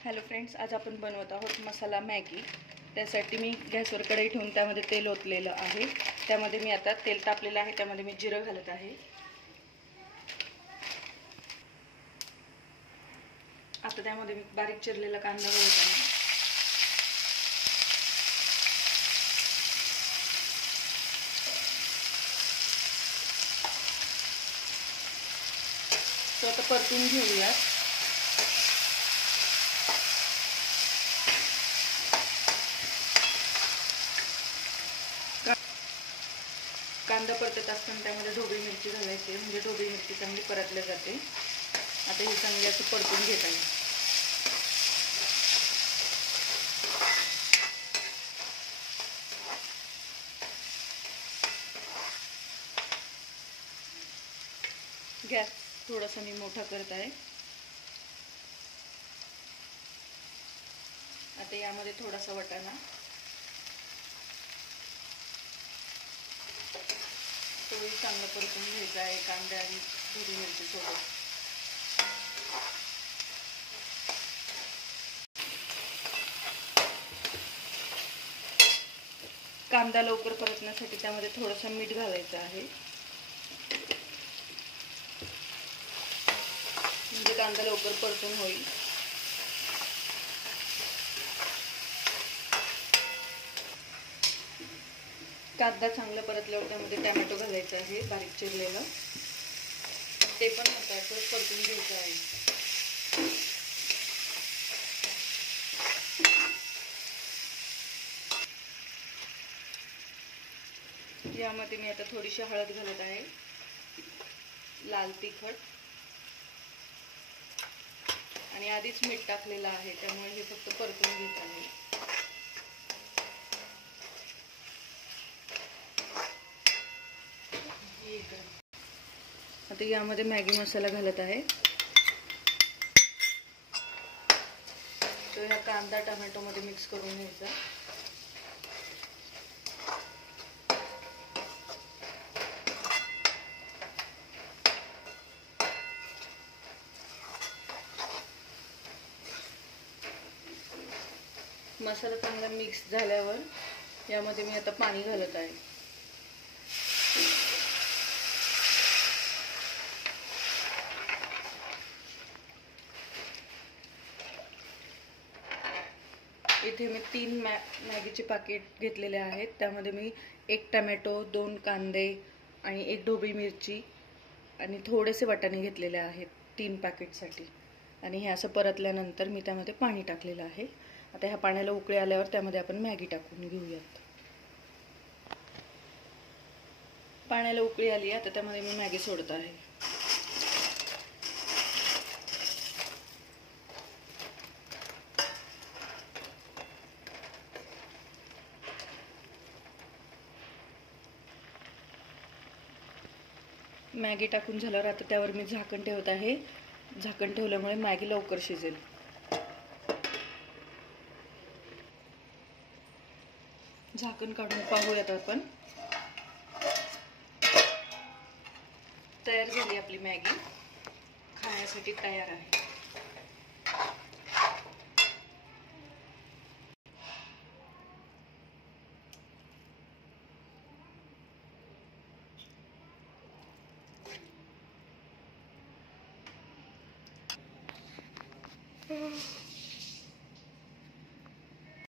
Hello friends, आज आपण बनवत आहोत मसाला मॅगी। त्यासाठी मी गॅसवर कढई ठेवून त्यामध्ये तेल ओतलेलं आहे। त्यामध्ये मी आता तेल तापलेलं आहे, त्यामध्ये मी जिरं घालत आहे। आता त्यामध्ये मी बारीक चिरलेला कांदा घालत आहे। तो आता परतून घेऊया। कांदा परतत असताना त्यामध्ये ढोबळी मिरची घालायची, म्हणजे ढोबळी मिरची चांगली परतली जाते। आता ही चांगली असं परतून घेत आहे। गॅस थोडासा मी मोठा करत आहे। आता यामध्ये थोडासा वाटाणा, तोही चांगलं परतून घ्यायचा आहे कांदा आणि ढोबळी मिरची सोबत। कांदा लवकर परतण्यासाठी त्यामध्ये थोडंसं मीठ घालायचं आहे, म्हणजे कांदा लवकर परतून होईल। कांदा चांगला परतल्यावर त्यामध्ये टोमॅटो घालायचं आहे, बारीक चिरलेलं। ते पण मसाल्याचं परतून घ्यायचं आहे। यामध्ये मी आता थोडीशी हळद घालत आहे, लाल तिखट, आणि आधीच मीठ टाकलेलं आहे, त्यामुळे हे फक्त परतून घ्यायचं आहे। आता यामध्ये मॅगी मसाला घालत आहे। तो ह्या कांदा टोमॅटो मध्ये मिक्स करून घ्यायचा। मसाला चांगला मिक्स झाल्यावर यामध्ये मी आता पाणी घालत आहे। इथे मी 3 मॅगीचे पॅकेट घेतलेले आहेत। त्यामध्ये मी 1 टोमॅटो, 2 कांदे आणि 1 ढोबळी मिरची आणि थोडेसे वाटाणे घेतलेले आहेत 3 पॅकेटसाठी। आणि हे असं परतल्यानंतर मी त्यामध्ये पाणी टाकलेलं आहे। आता ह्या पाण्याला उकळी आल्यावर त्यामध्ये आपण मॅगी टाकून घेऊयात। पाण्याला उकळी आली, आता त्यामध्ये मी मॅगी सोडत आहे। मॅगी टाकून झाल्यावर आता त्यावर मी झाकण ठेवत आहे। झाकण ठेवल्यामुळे मॅगी लवकर शिजेल। झाकण काढून पाहूयात आपण। तयार झाली आपली मॅगी, खाण्यासाठी तयार आहे।